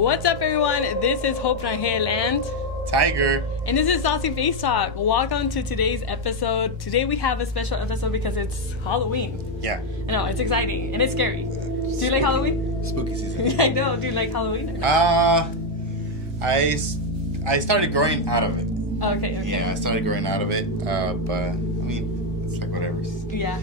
What's up, everyone? This is Hope Rangel and Tiger. And this is Saucy Bass Talk. Welcome to today's episode. Today we have a special episode because it's Halloween. Yeah. I know, it's exciting and it's scary. Do you like Halloween? Spooky season. I know. Do you like Halloween? I started growing out of it. Okay. Yeah, I started growing out of it. But I mean, it's like whatever. Yeah.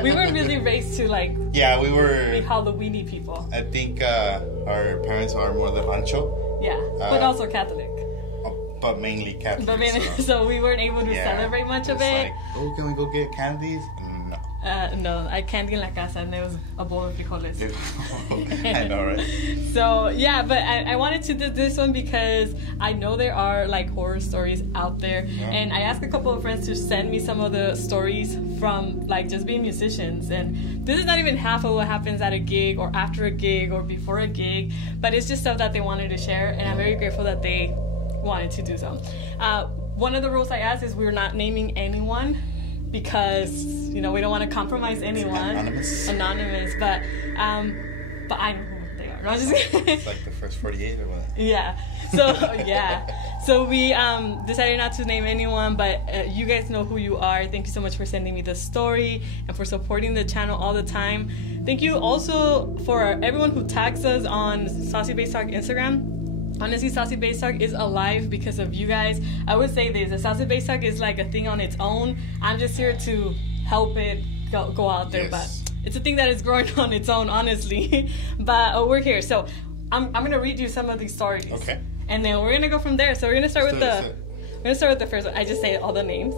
We were really raised to like. Yeah, we be were. Halloweeny people. I think our parents are more the rancho. Yeah, but also Catholic. But mainly Catholic. But mainly, so we weren't able to celebrate much of it. Like, oh, can we go get candies? No. No, I candy in la casa and there was a bowl of frijoles. I know, right? So, yeah, but I wanted to do this one because I know there are, like, horror stories out there. Yeah. And I asked a couple of friends to send me some of the stories from, like, just being musicians. And this is not even half of what happens at a gig or after a gig or before a gig. But it's just stuff that they wanted to share. And I'm very grateful that they wanted to do so. One of the rules I asked is we're not naming anyone, because we don't want to compromise anyone. Anonymous, but I know who they are. No, I'm just kidding. It's like the first 48 or what? Yeah. So we decided not to name anyone, but you guys know who you are. Thank you so much for sending me the story and for supporting the channel all the time. Thank you also for everyone who tags us on Saucy Bass Talk Instagram. Honestly, Saucy Bass Talk is alive because of you guys. I would say this: the Saucy Bass Talk is like a thing on its own. I'm just here to help it go out there, but it's a thing that is growing on its own, honestly. But we're here, so I'm gonna read you some of these stories. Okay. And then we're gonna go from there. So we're gonna start with the first one. I just say all the names.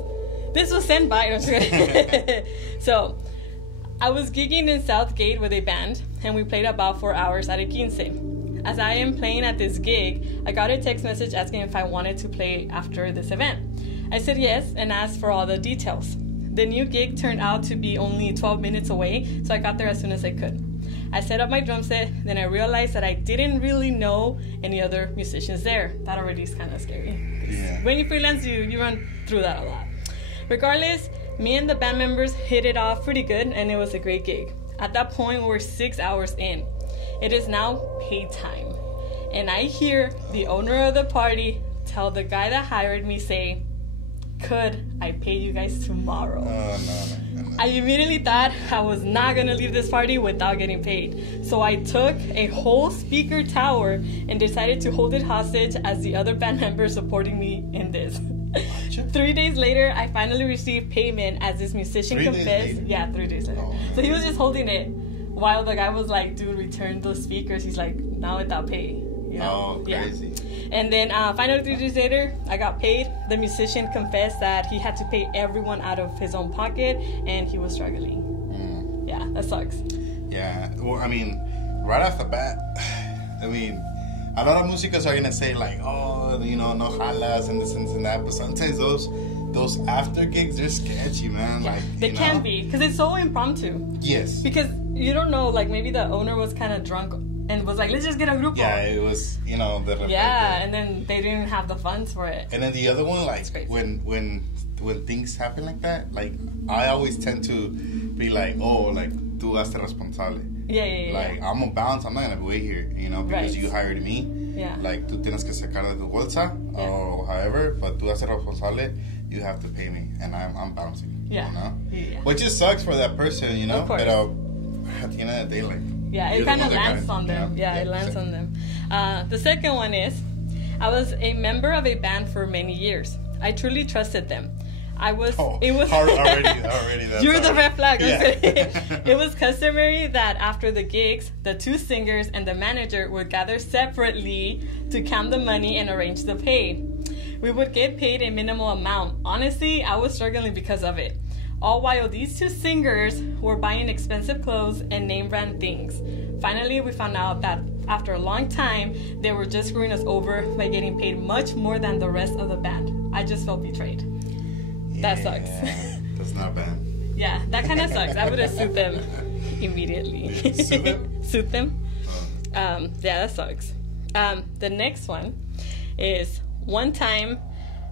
This was sent by. So I was gigging in Southgate with a band, and we played about 4 hours at a quince. As I am playing at this gig, I got a text message asking if I wanted to play after this event. I said yes and asked for all the details. The new gig turned out to be only 12 minutes away, so I got there as soon as I could. I set up my drum set, then I realized that I didn't really know any other musicians there. That already is kind of scary. Yeah. When you freelance, you run through that a lot. Regardless, me and the band members hit it off pretty good, and it was a great gig. At that point, we were 6 hours in. It is now pay time. And I hear the owner of the party tell the guy that hired me say, "Could I pay you guys tomorrow?" No. I immediately thought I was not going to leave this party without getting paid. So I took a whole speaker tower and decided to hold it hostage as the other band members supporting me in this. 3 days later, I finally received payment as this musician confessed. Yeah, 3 days later. So he was just holding it while the guy was like, "Dude, return those speakers." He's like, "Now without pay." Oh, crazy. Yeah. And then finally 3 days later, I got paid. The musician confessed that he had to pay everyone out of his own pocket, and he was struggling. Yeah, that sucks. Yeah, well, I mean, right off the bat, I mean, a lot of músicos are gonna say like, "Oh, no jalas and this and that," but sometimes those after gigs, they're sketchy, man. Like they can be, because it's so impromptu. Yes. Because you don't know, like maybe the owner was kind of drunk and was like, "Let's just get a grupo." Yeah, it was, Yeah, and then they didn't have the funds for it. And then the other one, like when things happen like that, like I always tend to be like, "Oh, like tú hazte responsable." Yeah. Like I'm gonna bounce. I'm not gonna wait here, because you hired me. Yeah. Like tú tienes que sacar de tu bolsa or however, but tú hazte responsable. You have to pay me, and I'm bouncing. Yeah. Yeah. Which just sucks for that person, Of course. But at the end of the day, like. Yeah, it kind of lands on them. Yeah, it lands on them. The second one is, I was a member of a band for many years. I truly trusted them. It was already. That's you're the red flag. Yeah. It was customary that after the gigs, the two singers and the manager would gather separately to count the money and arrange the pay. We would get paid a minimal amount. Honestly, I was struggling because of it. All while these two singers were buying expensive clothes and name brand things. Finally, we found out that after a long time, they were just screwing us over by getting paid much more than the rest of the band. I just felt betrayed. Yeah, that sucks. That's not bad. Yeah, that kind of sucks. I would have sued them immediately. Sue them? Sued them? Yeah, that sucks. The next one is one time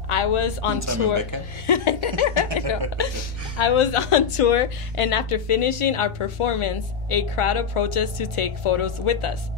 I was on tour. I was on tour, and after finishing our performance, a crowd approached us to take photos with us.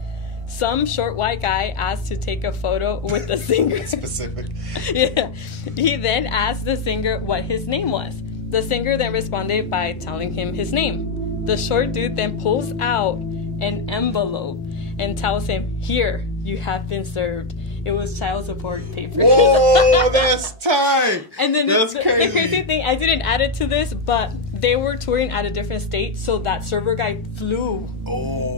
some short white guy asked to take a photo with the singer. Specific. Yeah. He then asked the singer what his name was. The singer then responded by telling him his name. The short dude then pulls out an envelope and tells him, "Here, you have been served." It was child support papers. Whoa, that's tight. And then that's the crazy. crazy thing, I didn't add it to this, but they were touring at a different state, so that server guy flew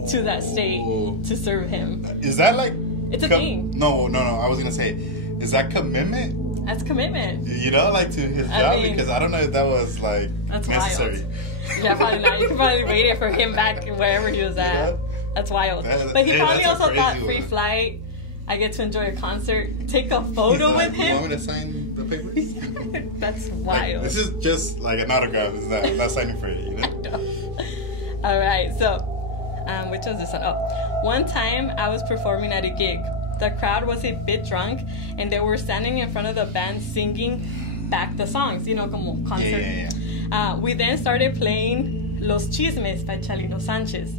to that state to serve him. Is that like... It's a thing. No. I was going to say, is that commitment? That's commitment. You know, like to his job? Because I don't know if that was like that's necessary. Wild. Yeah, probably not. You could probably wait it for him back wherever he was at. Yeah. That's wild. But he probably also thought free flight. I get to enjoy a concert, take a photo with him. You want me to sign the papers? That's wild. Like, this is just like an autograph. It's not signing for it, you know? All right, so which was this one? Oh, one time I was performing at a gig. The crowd was a bit drunk, and they were standing in front of the band singing back the songs, you know, como concert. Yeah. We then started playing Los Chismes by Chalino Sanchez.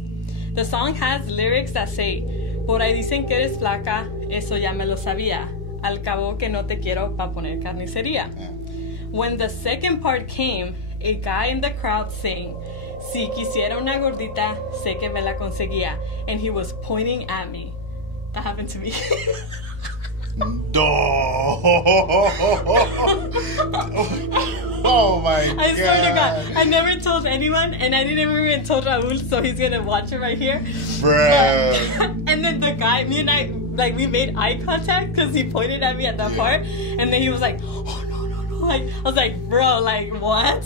The song has lyrics that say, "Por ahí dicen que eres flaca, eso ya me lo sabía. Al cabo que no te quiero pa' poner carnicería." Yeah. When the second part came, a guy in the crowd sang, "Si quisiera una gordita, sé que me la conseguía." And he was pointing at me. That happened to me. Oh my God. I swear to God. I never told anyone, and I didn't even told Raul, so he's gonna watch it right here. Bruh. And then the guy, me and I, like, we made eye contact because he pointed at me at that part, and then he was like, "Oh, no. Like, I was like, bro, like, what?"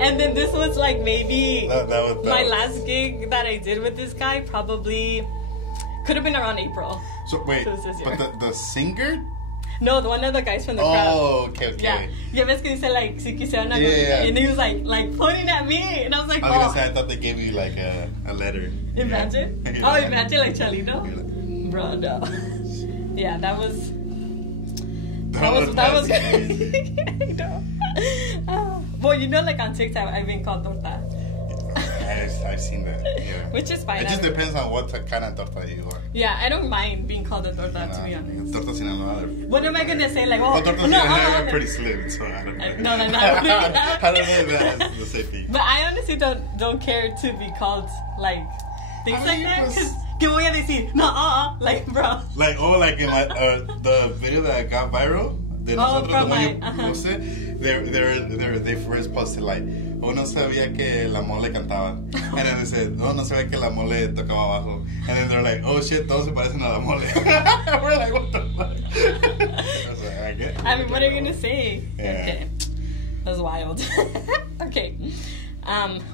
And then this was like maybe my last gig that I did with this guy, probably could have been around April. So wait, but the singer? No, one of the guys from the crowd. Oh, okay. Yeah. Ya ves que dice like, "Si quisiera una gordita," and he was like pointing at me, and I was like, I was gonna say, I thought they gave you like a letter. Imagine. Yeah. Oh, imagine like Chalino. Bro, no. Yeah, that was crazy. I know. Well, you know, like on TikTok, I've been called torta. I've seen that. Yeah. Which is fine. It just depends on what kind of torta you are. Yeah, I don't mind being called a torta, to be honest. Torta Sinaloa. What am I gonna say? Like, oh, torta Sinaloa are pretty slim, so I don't know. No. I don't know if that's the same thing. But I honestly don't care to be called like things like that. Because ¿qué voy a decir? No, like, bro. Like, like in the video that got viral. De nosotros, the one you posted, they first posted like, "Oh, no sabía que la mole cantaba," and then they said, "Oh, no sabía que la mole tocaba bajo," and then they're like, "Oh shit, todos se parecen a la mole." We're like, what the fuck? I was like, I get it. I mean, what are you gonna say? Yeah. Okay, that was wild. Okay,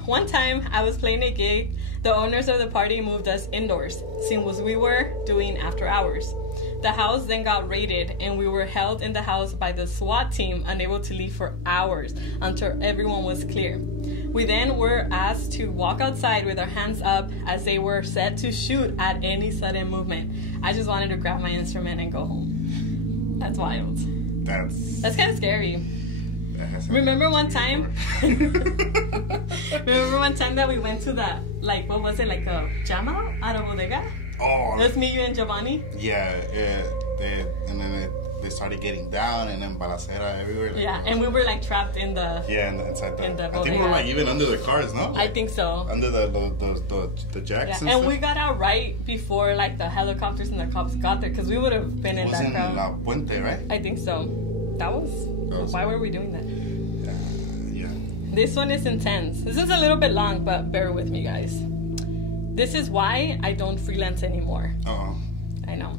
one time I was playing a gig. The owners of the party moved us indoors, since we were doing after hours. The house then got raided, and we were held in the house by the SWAT team, unable to leave for hours until everyone was clear. We then were asked to walk outside with our hands up as they were set to shoot at any sudden movement. I just wanted to grab my instrument and go home. That's wild. That's kind of scary. Remember one time? Remember one time that we went to that, like, what was it, like a jam out at a bodega? Oh, That's me, you, and Giovanni. Yeah. And then they started getting down, and then balacera everywhere. Like, yeah, and we were like trapped in the. Yeah, inside in the I think we were like even under the cars, no? I think so. Under the jacks. Yeah. And we got out right before like the helicopters and the cops got there, because we would have been in that crowd. La Puente, right? I think so. That was. Why were we doing that? Yeah. This one is intense. This is a little bit long, but bear with me, guys. This is why I don't freelance anymore. I know.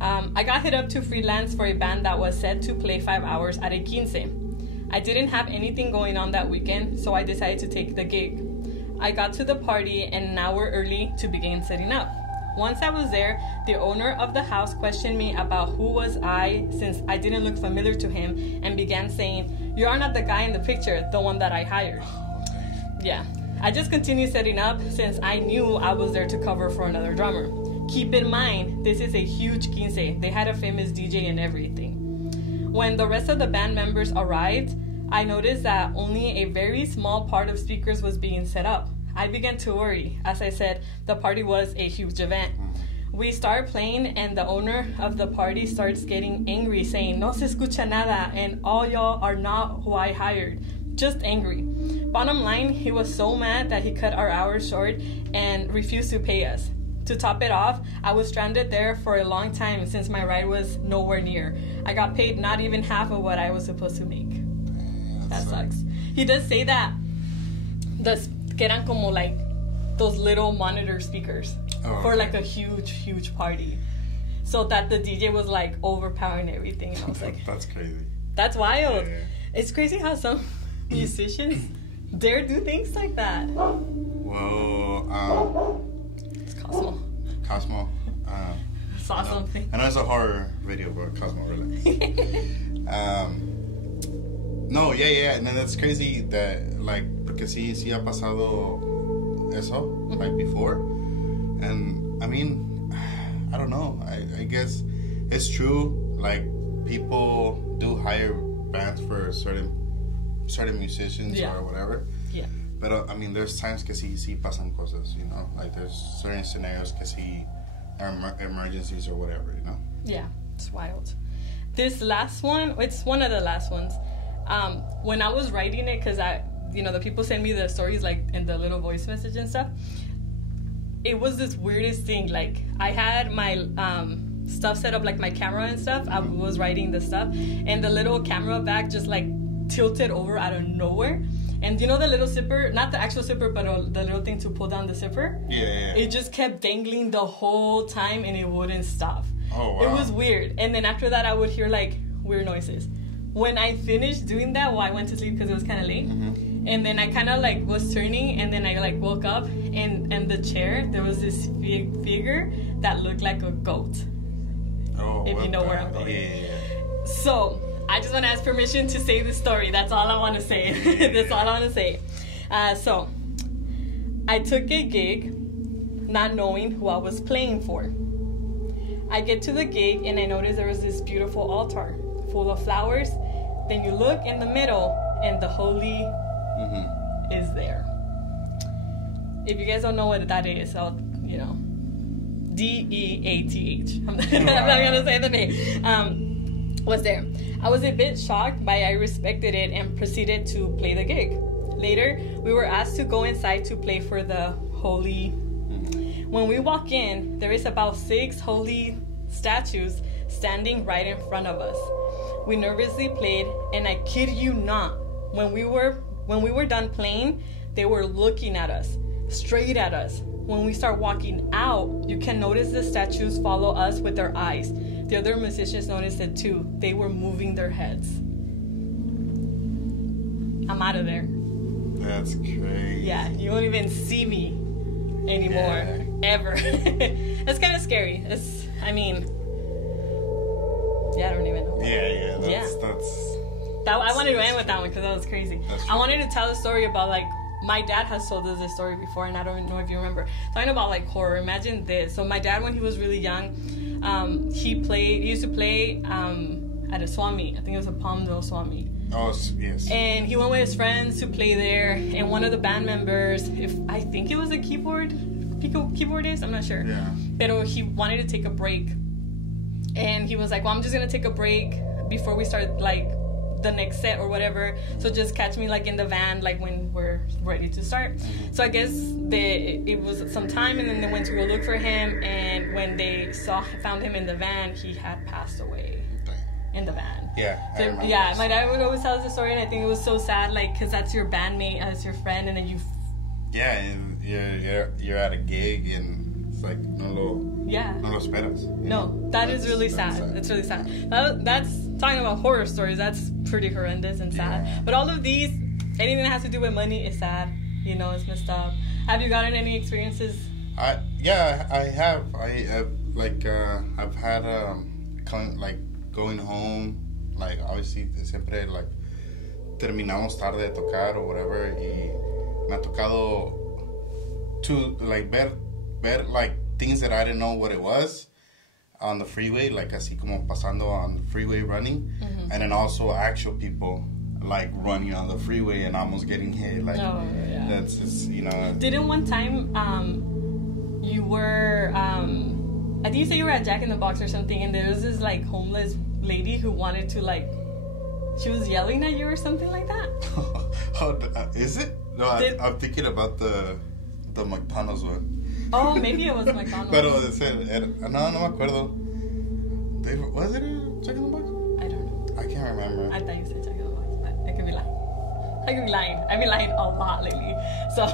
I got hit up to freelance for a band that was set to play 5 hours at a quince. I didn't have anything going on that weekend, so I decided to take the gig. I got to the party an hour early to begin setting up. Once I was there, the owner of the house questioned me about who was I, since I didn't look familiar to him, and began saying, "You are not the guy in the picture, the one that I hired." Yeah. I just continued setting up since I knew I was there to cover for another drummer. Keep in mind, this is a huge quince. They had a famous DJ and everything. When the rest of the band members arrived, I noticed that only a very small part of speakers was being set up. I began to worry. As I said, the party was a huge event. we start playing, and the owner of the party starts getting angry, saying, "No se escucha nada, and all y'all are not who I hired." Just angry. Bottom line, he was so mad that he cut our hours short and refused to pay us. To top it off, I was stranded there for a long time since my ride was nowhere near. I got paid not even half of what I was supposed to make. That sucks. He does say that que eran como like those little monitor speakers for like a huge party. So that the DJ was like overpowering everything. And I was like, that's crazy. That's wild. Yeah. It's crazy how some musicians dare do things like that. Well, It's Cosmo. Saw something. I know it's a horror video, but Cosmo, really. No, yeah, and then that's crazy that, like, porque sí ha pasado eso, like, before. And, I mean, I don't know. I guess it's true, like, people do hire bands for certain musicians or whatever. Yeah. But, I mean, there's times que sí pasan cosas, you know? Like, there's certain scenarios que sí are emergencies or whatever, you know? Yeah, it's wild. This last one, it's one of the last ones. When I was writing it, because the people send me the stories like in the little voice message and stuff. It was this weirdest thing. Like, I had my stuff set up, like my camera and stuff. I was writing the stuff, and the little camera back just like tilted over out of nowhere. And you know the little zipper, not the actual zipper, but the little thing to pull down the zipper? Yeah. It just kept dangling the whole time, and it wouldn't stop. Oh, wow. It was weird. And then after that, I would hear like weird noises. When I finished doing that, I went to sleep because it was kind of late. Mm-hmm. And then I kind of like was turning, and then I like woke up, and the chair, there was this figure that looked like a goat. Oh, if you know where I'm going. Yeah. So I just want to ask permission to say the story. That's all I want to say. That's all I want to say. So I took a gig not knowing who I was playing for. I get to the gig and I notice there was this beautiful altar full of flowers. Then you look in the middle and the holy is there. If you guys don't know what that is, I'll, DEATH. I'm not gonna say the name. Was there. I was a bit shocked, but I respected it and proceeded to play the gig. Later, we were asked to go inside to play for the holy. When we walk in, there is about 6 holy statues standing right in front of us. We nervously played, and I kid you not, when we were done playing, they were looking at us, straight at us. When we start walking out, you can notice the statues follow us with their eyes. The other musicians noticed it too. They were moving their heads. I'm out of there. That's crazy. Yeah, you won't even see me anymore, ever. That's kind of scary. I don't even know. I wanted to end with that one because that was crazy. I wanted to tell a story about, like, my dad has told us this story before, and I don't know if you remember. Talking about, like, horror. Imagine this. So my dad, when he was really young, he used to play at a Swami. I think it was a Palmdale Swami. Oh, yes. And he went with his friends to play there, and one of the band members, I think it was a keyboardist, I'm not sure. Yeah. But he wanted to take a break. And he was like, well, I'm just going to take a break before we start, like, the next set or whatever. So just catch me, like, in the van, like, when we're ready to start. So I guess it was some time, and then they went to go look for him. And when they found him in the van, he had passed away in the van. Yeah. My dad would always tell us the story, and I think it was so sad, like, because that's your bandmate, that's your friend, and then you... Yeah, and you're at a gig, and it's like, no lo esperas. No, that's really sad. It's really sad. That's talking about horror stories. That's pretty horrendous and sad. Yeah. But all of these, anything that has to do with money is sad. It's messed up. Have you gotten any experiences? I have. I've had like going home. Like, obviously siempre like terminamos tarde de tocar or whatever, y me ha tocado to like ver like things that I didn't know what it was on the freeway, like así como pasando on the freeway running, and then also actual people like running on the freeway and almost getting hit. Like, that's just, Didn't one time you were I think you said you were at Jack in the Box or something, and there was this like homeless lady who wanted to like, she was yelling at you or something like that. Is it? No, I'm thinking about the McDonald's one. Oh, maybe it was McDonald's. Pero no me acuerdo. Was it a Jack in the Box? I don't know. I can't remember. I thought you said Jack in the Box, but I could be lying. I've been lying a lot lately, so.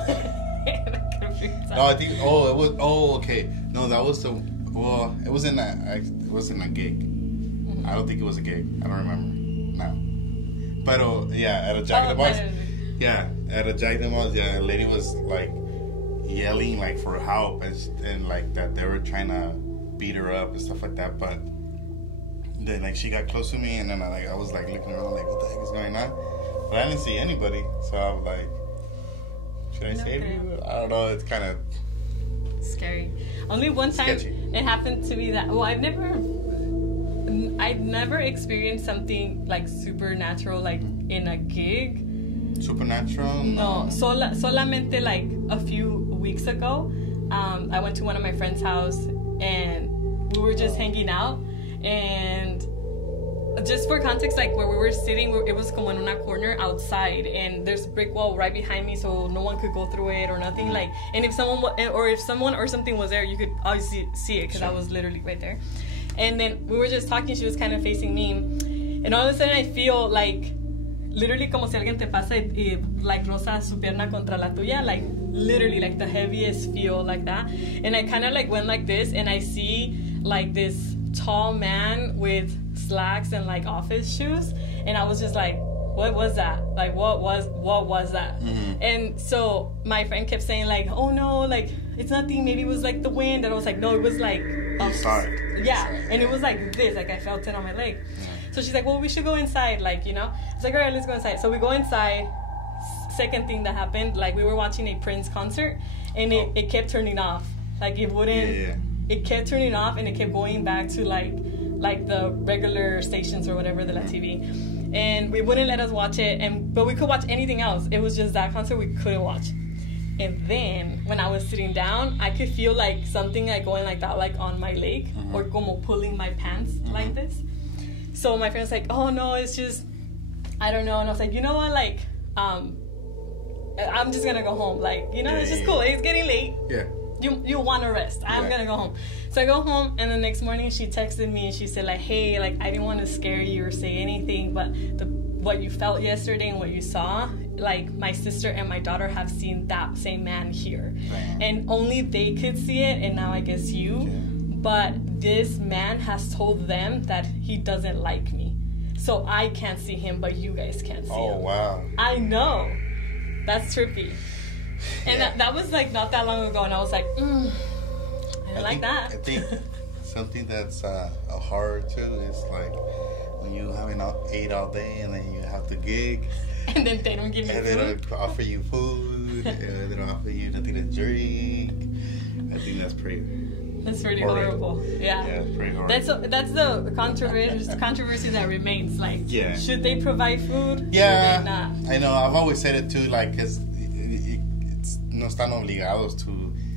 No, I think. Oh, it was. Oh, okay. No, that was the. Well, it wasn't a gig. Mm-hmm. I don't think it was a gig. I don't remember. No. But yeah, at a Jack in the Box. Yeah, at a Jack in the Box. Yeah, a lady was like yelling like for help and like that they were trying to beat her up and stuff like that. But then like she got close to me and then I was like looking around like what the heck is going on? But I didn't see anybody, so I was like, should I save you? I don't know. It's kind of scary. Only one time it happened to me that I've never experienced something like supernatural like in a gig. Supernatural? No, solamente like a few weeks ago, I went to one of my friend's house and we were just hanging out, and just for context, like where we were sitting, it was como en una corner outside, and there's a brick wall right behind me, so no one could go through it or nothing. Like, and if someone or something was there, you could obviously see it because I was literally right there. And then we were just talking. She was kind of facing me, and all of a sudden I feel like literally como si alguien te pasa y like roza su pierna contra la tuya, like literally like the heaviest feel like that. And I kind of like went like this, and I see like this tall man with slacks and like office shoes, and I was just like, what was that? Like what was that? Mm-hmm. And so my friend kept saying like, oh no, like it's nothing, maybe it was like the wind. And I was like, no, it was like and it was like this, like I felt it on my leg. So she's like, well, we should go inside, like, you know. I was like, all right, let's go inside. So we go inside. Second thing that happened, like we were watching a Prince concert, and it kept turning off. Like it wouldn't. It kept turning off, and it kept going back to like the regular stations or whatever, the TV. And we wouldn't let us watch it, but we could watch anything else. It was just that concert we couldn't watch. And then when I was sitting down, I could feel like something like going like that, like on my leg, or como pulling my pants like this. So my friend's like, oh no, it's just, I don't know. And I was like, you know what, like, I'm just gonna go home. Like, you know, it's just cool. It's getting late. Yeah. You want to rest. I'm gonna go home. So I go home, and the next morning she texted me and she said like, hey, like I didn't want to scare you or say anything, but what you felt yesterday and what you saw, like my sister and my daughter have seen that same man here, and only they could see it, and now I guess you. But this man has told them that he doesn't like me, so I can't see him, but you guys can't see him. Oh wow! I know, that's trippy. And that was like not that long ago, and I was like, I like that. I think something that's a horror too is like when you haven't ate all day and then you have the gig, and then they don't give you food. And they don't offer you food, and they don't offer you nothing to drink. I think that's pretty. That's pretty horrible. Yeah, it's pretty horrible. That's the controversy that remains. Like, should they provide food? Yeah, should they not? I know. I've always said it too. Like, because it's no están obligados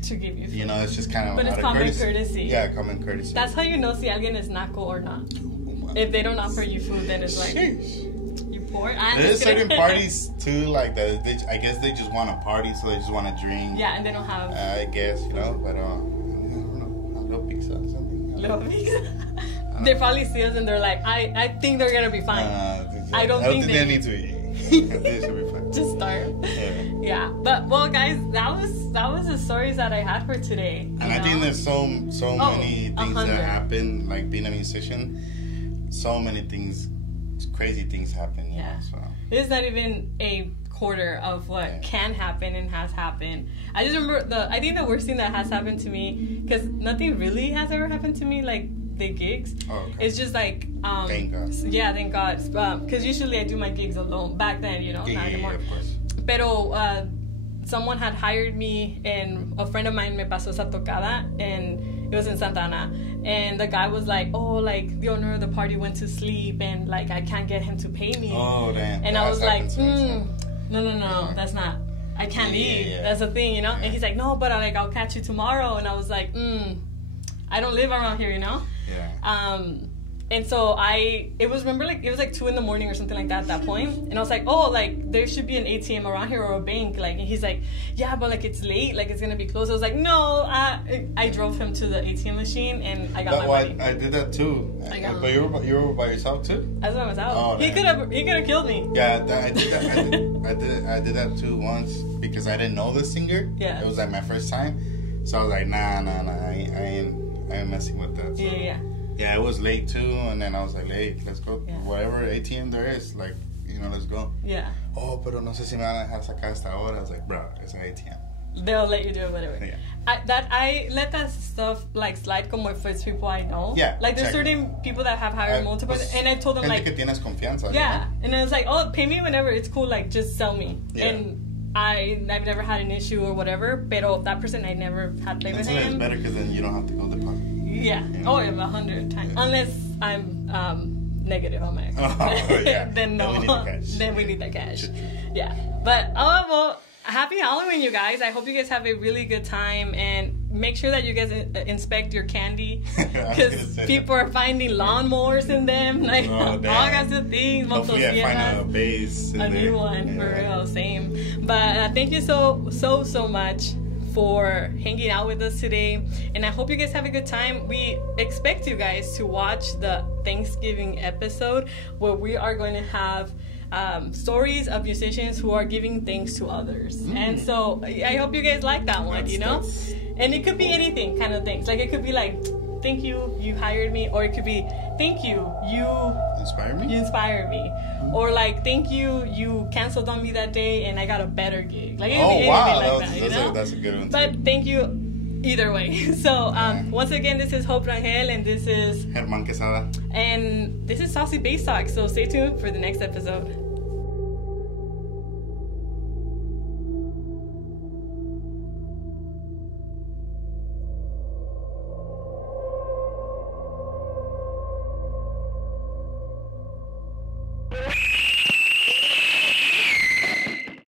to give you food. You know, it's just kind of. But it's common courtesy. Yeah, common courtesy. That's how you know si alguien is naco or not. If they don't offer you food, then it's like you poor. There's certain parties too, like that. I guess they just want to party, so they just want to drink. Yeah, and they don't have. I guess but Little pizza or something. Little pizza. They probably see us and they're like, I think they're gonna be fine. I don't think they need to eat. They should be fine. Just start. Yeah. But well, guys, that was the stories that I had for today. And I think there's so many things 100. That happen, like being a musician. So many things, crazy things happen. Yeah. So it's not even a quarter of what can happen and has happened. I just remember I think the worst thing that has happened to me, because nothing really has ever happened to me like the gigs. It's just like thank God. Yeah, thank God. Because usually I do my gigs alone. Back then, you know, not anymore. Of course. Pero someone had hired me, and a friend of mine me pasó esa tocada, and it was in Santa Ana. And the guy was like, oh, like, the owner of the party went to sleep, and, like, I can't get him to pay me. Oh, damn. And I was like, no, that's not. I can't leave. Yeah. That's the thing, you know? Yeah. And he's like, no, but, like, I'll catch you tomorrow. And I was like, I don't live around here, you know? Yeah. And so it was like 2 a.m. or something like that at that point. And I was like, oh, like, there should be an ATM around here or a bank. Like, and he's like, yeah, but like, it's late. Like, it's going to be closed. I was like, no. I drove him to the ATM machine and I got my money. I did that too. But you were by yourself too? I was by myself. Oh, he could have killed me. Yeah, I did that. I did that too once because I didn't know the singer. Yeah. It was like my first time. So I was like, nah. I ain't messing with that. So. Yeah. Yeah, it was late too, and then I was like, hey, let's go. Yeah. Whatever ATM there is, like, you know, let's go. Yeah. Oh, pero no sé si me van a dejar sacar hasta ahora. I was like, bro, it's an ATM. They'll let you do it, whatever. Yeah. I let that stuff, like, slide como if it's people I know. Yeah, like, there's certain people that have hired multiple, and I told them, like... que tienes confianza. Yeah, you know? and I was like, oh, pay me whenever, it's cool, like, just sell me. Yeah. And I've never had an issue or whatever, pero that person, I never had played with him. It's better because then you don't have to go deposit. Yeah. Oh, yeah, 100 times. Yeah. Unless I'm negative on my account. Oh, yeah. Then no. Then we need that cash. Yeah. But, well, happy Halloween, you guys. I hope you guys have a really good time. And make sure that you guys inspect your candy. Because people are finding lawnmowers in them. Like, all kinds of things. Hopefully I find a base in a there. new one, for real. Same. But thank you so much for hanging out with us today, and I hope you guys have a good time. We expect you guys to watch the Thanksgiving episode where we are going to have stories of musicians who are giving thanks to others. And so I hope you guys like that one, you know? And it could be anything kind of things. Like, it could be like, thank you, you hired me, or it could be, thank you, you inspired me. Or like, thank you, you canceled on me that day and I got a better gig. Like, it could be anything like that, you know? That's a good one too. But thank you either way. So once again, this is Hope Rangel, and this is Germán Quesada, and this is Saucy Bass Talk. So stay tuned for the next episode.